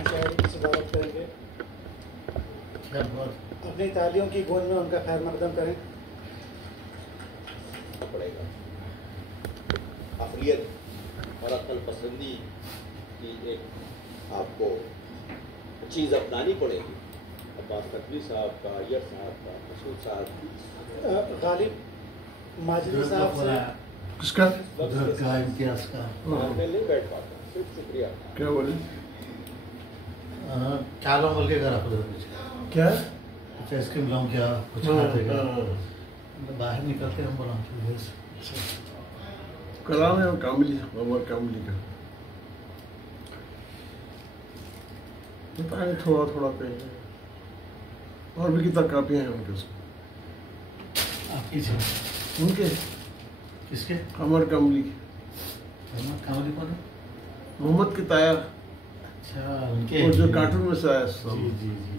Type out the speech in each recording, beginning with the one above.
مشاعرے کی صدارت کریں گے. اپنی تالیوں کی گونج میں ان کا خیر مقدم کریں. پڑے گا عقلیت اور عقل پسندی کی ایک آپ کو چیز اپنانی پڑے گی. عباس نقوی صاحب کا، ایئر صاحب کا، مسعود صاحب، غالب ماجدی صاحب سے کس کا امتیاز کا میں نہیں بیٹھ پاتا. صرف شکریہ. کیا بولے؟ چالوں مل کے گھر آپ کچھ کیا کچھ آئس کریم لاؤں کیا کچھ کھاتے گا باہر نکلتے ہم بولا کلام ہے کاملی عمر کاملی کا بتائیں تھوڑا تھوڑا پہ اور بھی کتنا کاپیاں ہیں ان کے اس میں آپ کی ان کے کس کے عمر کاملی محمد کاملی کون ہے؟ محمد کے تایا اچھا ان کے وہ جو کارٹون میں سے آیا جی جی جی جی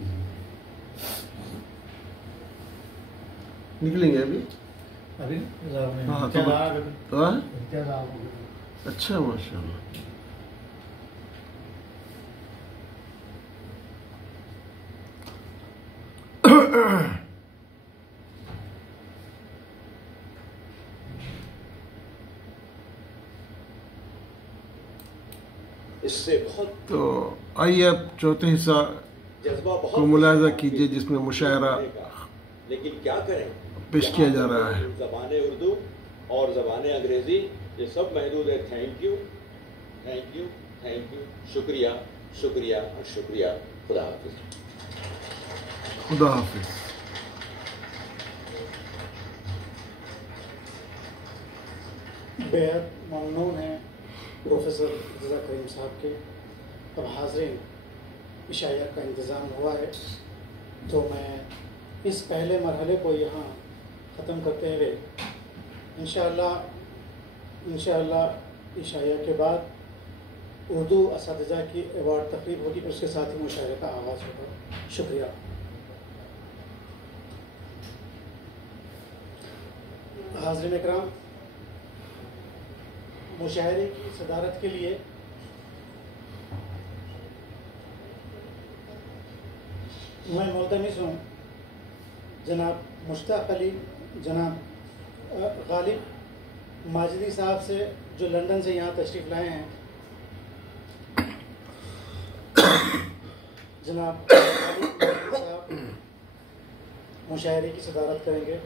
نکلیں گے ابھی. ابھی ہاں تو اچھا ماشاء اللہ. اس سے بہت تو آئیے اب چوتھے حصہ جذبہ بہت کو ملاحظہ کیجیے جس میں مشاعرہ لیکن کیا کریں پیش کیا جا رہا ہے. زبان اردو اور زبان انگریزی یہ سب محدود ہے. Thank you thank you thank you. شکریہ شکریہ اور شکریہ. خدا حافظ. خدا حافظ. بےحد ممنون ہیں پروفیسر رضا کریم صاحب کے. اب حاضرین عشائیہ کا انتظام ہوا ہے تو میں اس پہلے مرحلے کو یہاں ختم کرتے ہوئے انشاءاللہ عشائیہ کے بعد اردو اساتذہ کی ایوارڈ تقریب ہوگی. اس کے ساتھ ہی مشاعرے کا آغاز ہوگا. شکریہ. حاضرین اکرام، مشاعرے کی صدارت کے لیے میں ملتمس ہوں جناب مشتاق علی، جناب غالب ماجدی صاحب سے جو لندن سے یہاں تشریف لائے ہیں. جناب غالب ماجدی صاحب مشاعرے کی صدارت کریں گے.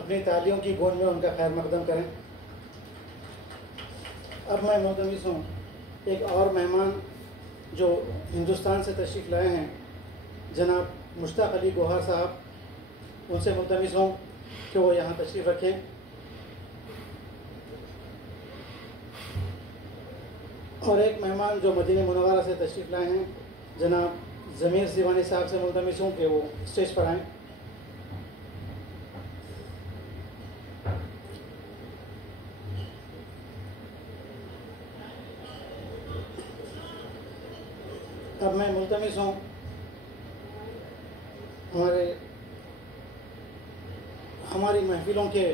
اپنی تالیوں کی گونج میں ان کا خیر مقدم کریں. اب میں ملتمس ہوں ایک اور مہمان جو ہندوستان سے تشریف لائے ہیں جناب مشتاق علی گوہر صاحب، ان سے ملتمس ہوں کہ وہ یہاں تشریف رکھیں. اور ایک مہمان جو مدینہ منورہ سے تشریف لائے ہیں جناب ضمیر سیوانی صاحب سے ملتمس ہوں کہ وہ اسٹیج پر آئیں. اب میں ملتمس ہوں ہماری محفلوں کے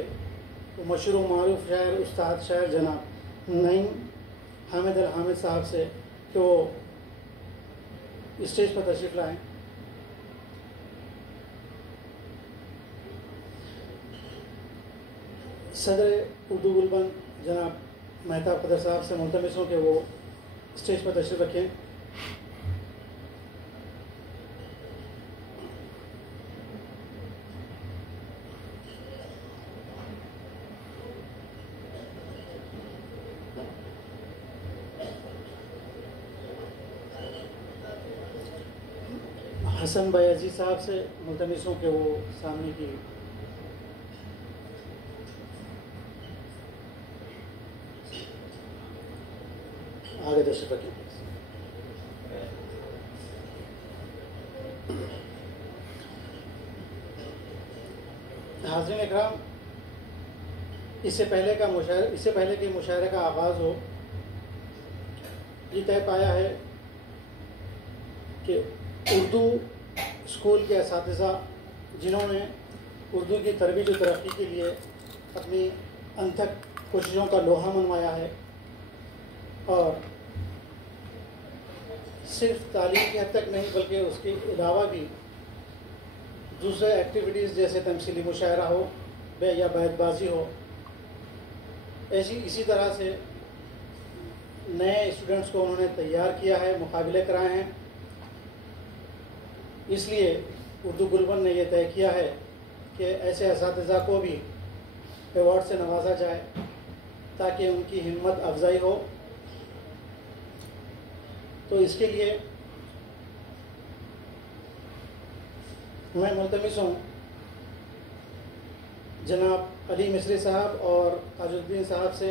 مشہور و معروف شاعر استاد شاعر جناب نعیم حامد الحامد صاحب سے کہ وہ اسٹیج پر تشریف لائیں. صدر اردو گلبند جناب مہتاب قدر صاحب سے ملتمس ہوں کہ وہ اسٹیج پر تشریف رکھیں. حسن بھائی عزیز صاحب سے ملتمس ہوں کہ وہ سامنے کی آگے تشریف رکھیں. حاضرین اکرام، اس سے پہلے کہ مشاعرے کا آغاز ہو، یہ طے پایا ہے کہ اردو اسکول کے اساتذہ جنہوں نے اردو کی ترویج و ترقی کے لیے اپنی انتھک کوششوں کا لوہا منوایا ہے اور صرف تعلیم کی حد تک نہیں بلکہ اس کے علاوہ بھی دوسرے ایکٹیویٹیز جیسے تمثیلی مشاعرہ ہو یا بیت بازی ہو، اسی طرح سے نئے اسٹوڈنٹس کو انہوں نے تیار کیا ہے، مقابلے کرائے ہیں۔ اس لیے اردو گلبن نے یہ طے کیا ہے کہ ایسے اساتذہ کو بھی ایوارڈ سے نوازا جائے تاکہ ان کی ہمت افزائی ہو۔ تو اس کے لیے میں ملتمس ہوں جناب علی مصری صاحب اور تاج الدین صاحب سے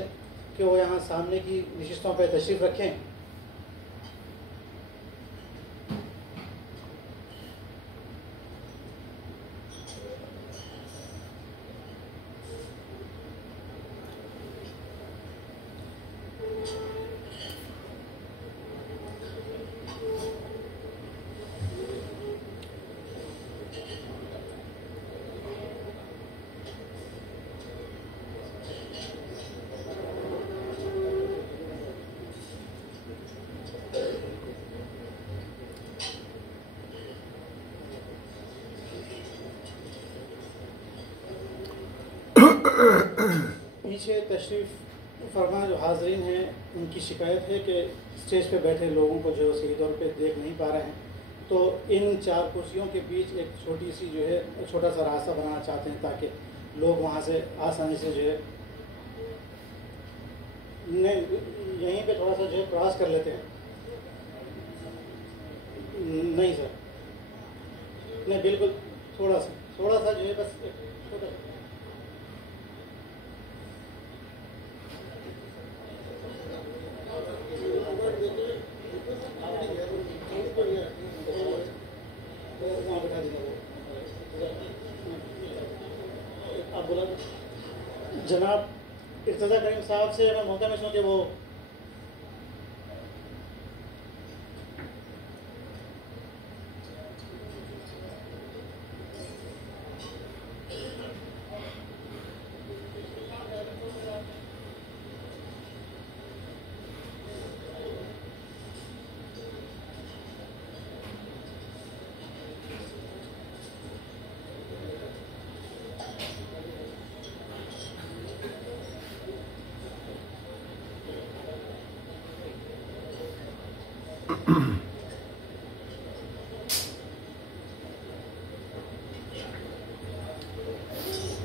کہ وہ یہاں سامنے کی نشستوں پہ تشریف رکھیں۔ پیچھے تشریف فرما جو حاضرین ہیں ان کی شکایت ہے کہ اسٹیج پہ بیٹھے لوگوں کو جو صحیح طور پہ دیکھ نہیں پا رہے ہیں، تو ان 4 کرسیوں کے بیچ ایک چھوٹی سی جو ہے چھوٹا سا راستہ بنانا چاہتے ہیں تاکہ لوگ وہاں سے آسانی سے جو ہے یہیں پہ تھوڑا سا جو ہے کراس کر لیتے ہیں۔ نہیں سر، نہیں بالکل تھوڑا سا جو ہے بس چھوٹا سا۔ جناب ارتضیٰ کریم صاحب سے میں ملتمس ہوں کہ وہ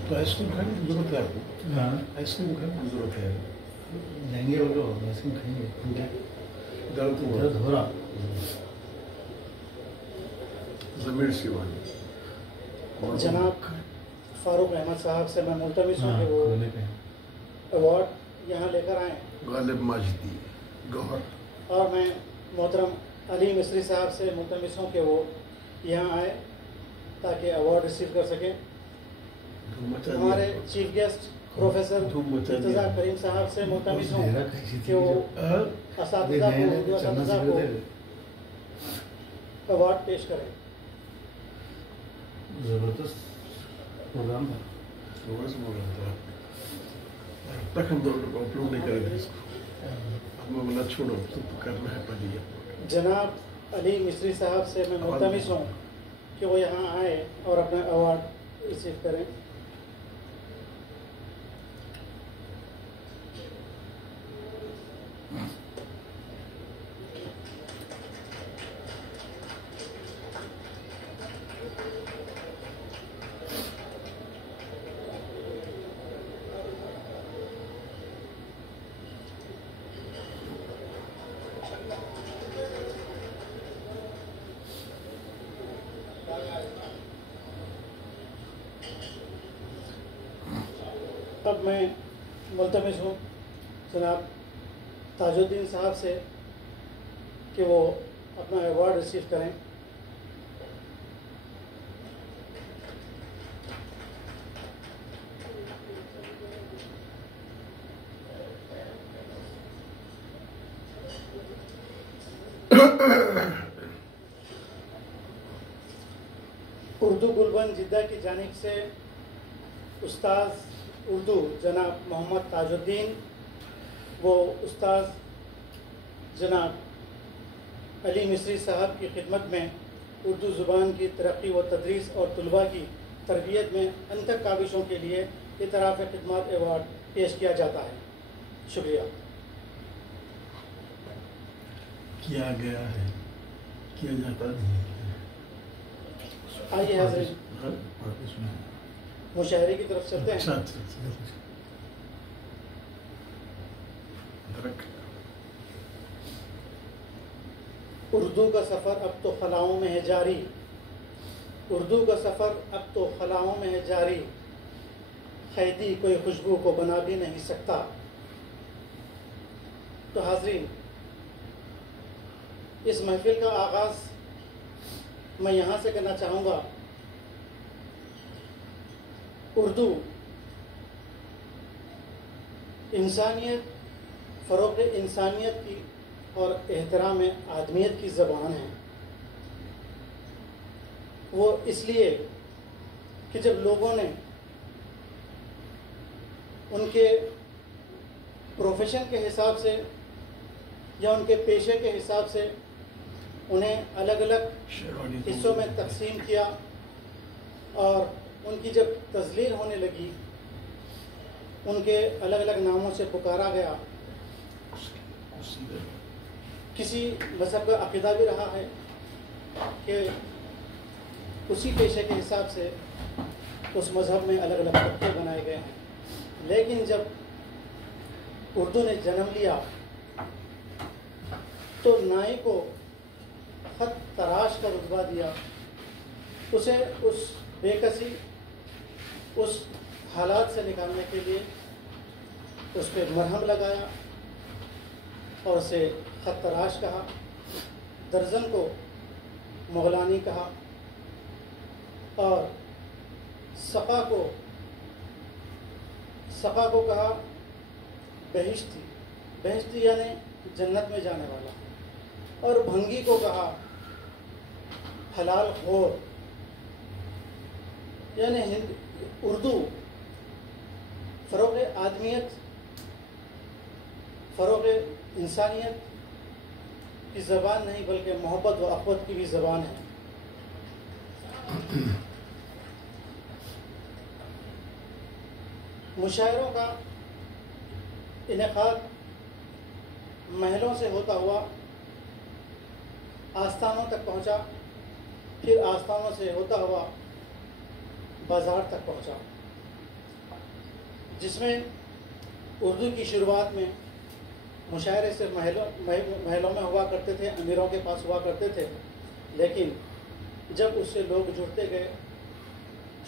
تو آئس کریم کھانے کی ضرورت ہے آپ کو؟ ہاں آئس کریم کھانے کی ضرورت ہے؟ لیں گے وہ لوگ آئس کریم کھائیں گے، درد ہو رہا ضمیر سی والی جناب فاروق احمد صاحب سے میں ملتمس ہوں کہ وہ کھانے پہ ایوارڈ یہاں لے کر آئیں، غالب ماجدی گوہر، اور میں محترم علی مصری صاحب سے ملتمس ہوں کہ وہ یہاں آئے تاکہ ایوارڈ ریسیو کر سکیں۔ ہمارے چیف گیسٹ پروفیسر ارتضیٰ کریم صاحب سے ملتمس ہوں کہ وہ اساتذہ کو اردو اساتذہ کو ایوارڈ پیش کریں۔ زبردست پروگرام تھا، اب تک ہم دونوں کو اپلوڈ نہیں کریں گے اس کو، اب میں بولا چھوڑو تو کرنا ہے پہلے یہ۔ جناب علی مصری صاحب سے میں ملتمس ہوں کہ وہ یہاں آئے اور اپنا ایوارڈ ریسیو کریں۔ اب میں ملتمس ہوں جناب تاج الدین صاحب سے کہ وہ اپنا ایوارڈ ریسیو کریں۔ اردو گلبن جدہ کی جانب سے استاذ اردو جناب محمد تاج الدین، وہ استاذ جناب علی مصری صاحب کی خدمت میں اردو زبان کی ترقی و تدریس اور طلباء کی تربیت میں انتھک کاوشوں کے لیے اعتراف خدمات ایوارڈ پیش کیا جاتا ہے۔ شکریہ۔ کیا گیا ہے، کیا جاتا نہیں ہے۔ آئیے حاضرین ہاں؟ مشاعرے کی طرف چلتے ہیں۔ اچھا اچھا اچھا۔ درک۔ اردو کا سفر اب تو خلاؤں میں ہے جاری، اردو کا سفر اب تو خلاؤں میں ہے جاری، قیدی کوئی خوشبو کو بنا بھی نہیں سکتا۔ تو حاضرین، اس محفل کا آغاز میں یہاں سے کرنا چاہوں گا۔ اردو انسانیت، فروغ انسانیت کی اور احترام آدمیت کی زبان ہے۔ وہ اس لیے کہ جب لوگوں نے ان کے پروفیشن کے حساب سے یا ان کے پیشے کے حساب سے انہیں الگ الگ حصوں میں تقسیم کیا اور ان کی جب تذلیل ہونے لگی، ان کے الگ الگ ناموں سے پکارا گیا۔ کسی مذہب کا عقیدہ بھی رہا ہے کہ اسی پیشے کے حساب سے اس مذہب میں الگ الگ طبقے بنائے گئے ہیں، لیکن جب اردو نے جنم لیا تو نائی کو خط تراش کا رتبہ دیا، اسے اس بے کسی، اس حالات سے نکالنے کے لیے اس پہ مرہم لگایا اور اسے خط تراش کہا، درزن کو مغلانی کہا اور سقا کو کہا بہشتی، بہشتی یعنی جنت میں جانے والا، اور بھنگی کو کہا حلال خور۔ یعنی اردو فروغ آدمیت، فروغ انسانیت کی زبان نہیں بلکہ محبت و اخوت کی بھی زبان ہے۔ مشاعروں کا انعقاد محلوں سے ہوتا ہوا آستانوں تک پہنچا، پھر آستانوں سے ہوتا ہوا بازار تک پہنچا، جس میں اردو کی شروعات میں مشاعرے صرف محلوں میں ہوا کرتے تھے، امیروں کے پاس ہوا کرتے تھے، لیکن جب اس سے لوگ جڑتے گئے،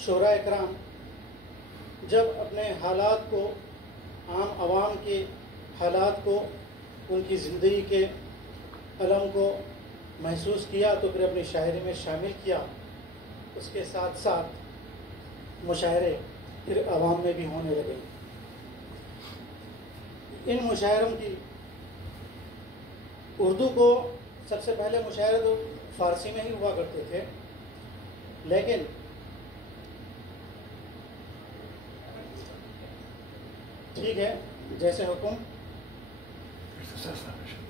شعراء اکرام جب اپنے حالات کو، عام عوام کے حالات کو، ان کی زندگی کے علم کو محسوس کیا تو پھر اپنی شاعری میں شامل کیا۔ اس کے ساتھ ساتھ مشاعرے پھر عوام میں بھی ہونے لگے۔ ان مشاعروں کی اردو کو سب سے پہلے مشاعرے تو فارسی میں ہی ہوا کرتے تھے، لیکن ٹھیک ہے، جیسے حکم،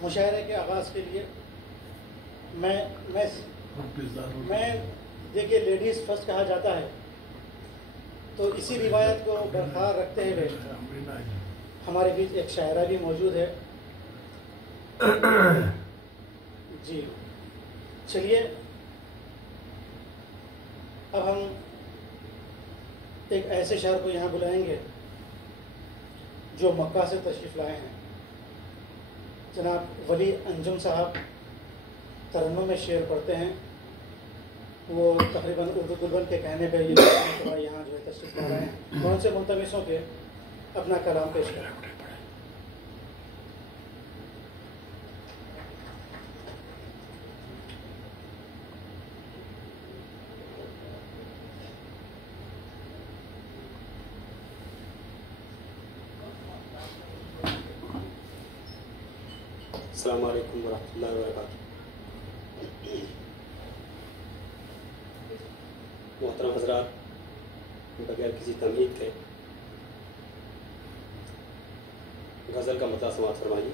مشاعرے کے آغاز کے لیے میں دیکھیے لیڈیز فرسٹ کہا جاتا ہے، تو اسی روایت کو برقرار رکھتے ہوئے ہمارے بیچ ایک شاعرہ بھی موجود ہے۔ جی چلیے، اب ہم ایک ایسے شاعر کو یہاں بلائیں گے جو مکہ سے تشریف لائے ہیں، جناب ولی انجم صاحب ترنم میں شعر پڑھتے ہیں۔ وہ تقریباً اردو گلبن کے کہنے پہ یہاں جو ہے تشریف لا رہے ہیں، کون سے ملتمسوں کے اپنا کلام پیش کریں۔ السلام علیکم ورحمۃ اللہ وبرکاتہ۔ محترم حضرات، بغیر کسی تمہید کے غزل کا مطلع سماعت فرمائیے۔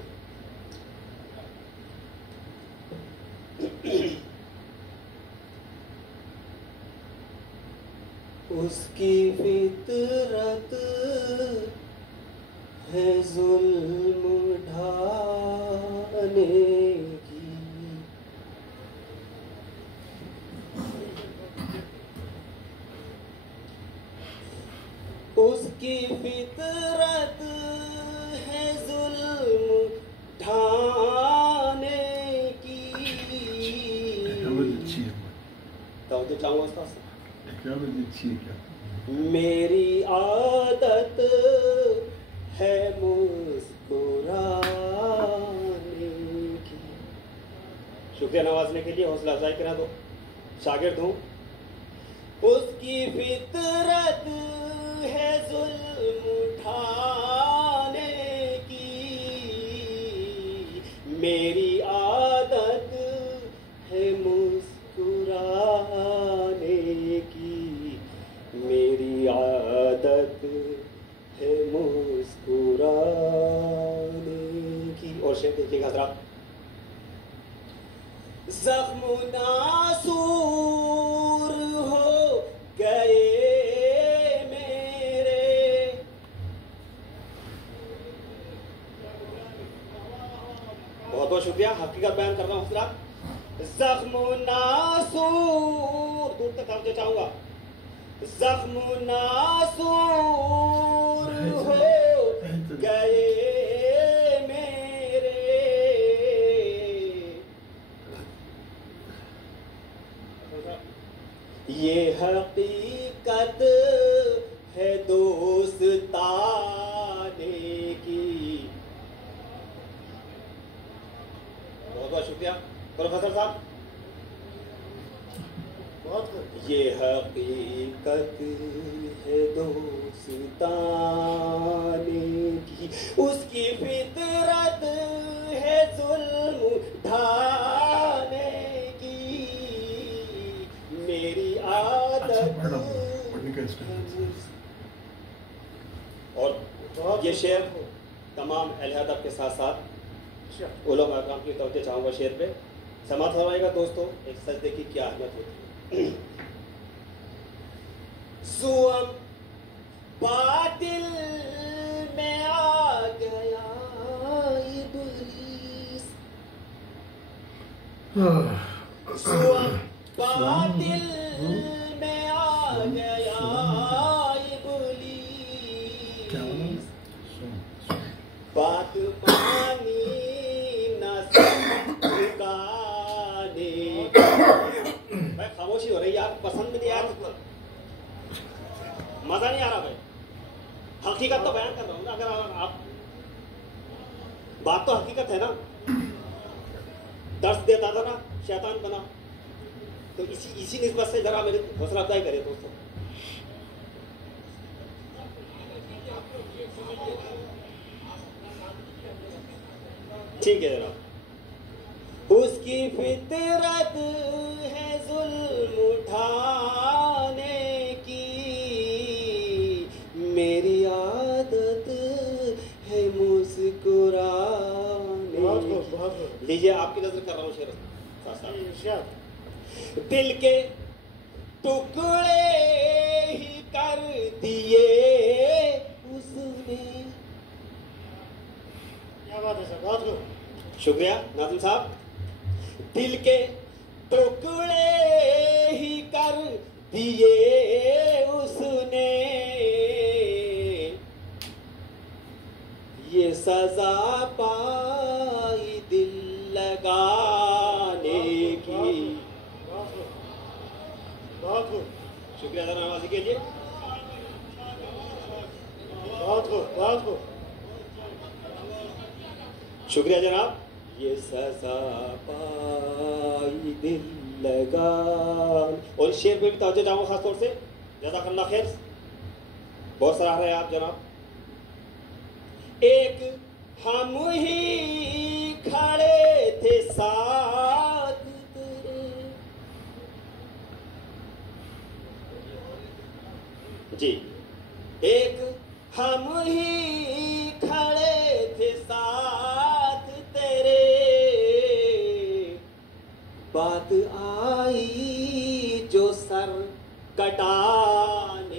اس کی فطرت ہے ظلم ڈھانے کی. اس کی فطرت ہے ظلم ڈھانے کی. توجہ چاہوں گا استاد سے. میری عادت ہے مسکرانے کی. شکریہ نوازنے کے لیے حوصلہ افزائی کرا دو. شاگرد ہوں. اس کی فطرت ہے ظلم اٹھانے کی. میری عادت ہے مسکرانے کی. میری عادت ہے مسکرانے کی. اور شعر دیکھیے گا حضرات. زخم ناسور ہو گئے میرے. بہت بہت شکریہ. حقیقت بیان کر رہا ہوں حضرات. زخم ناسور دور تک توجہ چاہوں گا. زخم ناسور ہو گئے میرے. یہ حقیقت ہے دوستانے کی. بہت بہت شکریہ پروفیسر صاحب. یہ حقیقت ہے دوستانے کی. اس کی فطرت ہے ظلم ڈھانے کی. میری عادت. اور یہ شعر تمام اہل ادب کے ساتھ ساتھ علماء اکرام کی توجہ چاہوں گا. شعر پہ سماعت فرمائے گا دوستو. ایک سجدے کی کیا اہمیت ہوتی ہے. سوم باطل میں آ گیا ابلیس. سوم باطل میں آ گیا ابلیس. بات پانی نہ سکھانے. بھائی خاموشی ہو رہی ہے. آپ پسند نہیں آ رہا. مزہ نہیں آ رہا بھائی. حقیقت تو بیان کر رہا ہوں نا. اگر آپ بات تو حقیقت ہے نا. درس دیتا تھا نا شیطان بنا. تو اسی نسبت سے ذرا میری حوصلہ افزائی کرے دوستوں. ٹھیک ہے جناب. اس کی فطرت ہے ظلم اٹھانے کی. میری عادت ہے مسکرانے. لیجیے آپ کی نظر کر رہا ہوں شعر. دل کے ٹکڑے ہی کر دیے اس نے. کیا بات ہے سر. بہت شکریہ ناظم صاحب. دل کے ٹکڑے ہی کر دیے اس نے. یہ سزا پائی دل لگانے کی. شکریہ ذرا نوازی کے لیے. شکریہ جناب. یہ سزا پائی دل لگان. اور شعر پہ بھی توجہ چاہوں خاص طور سے. جزاک اللہ خیر. بہت سراہ رہے آپ جناب. ایک ہم ہی کھڑے تھے ساتھ تیرے. جی. ایک ہم ہی کھڑے تھے ساتھ تیرے. بات آئی جو سر کٹانے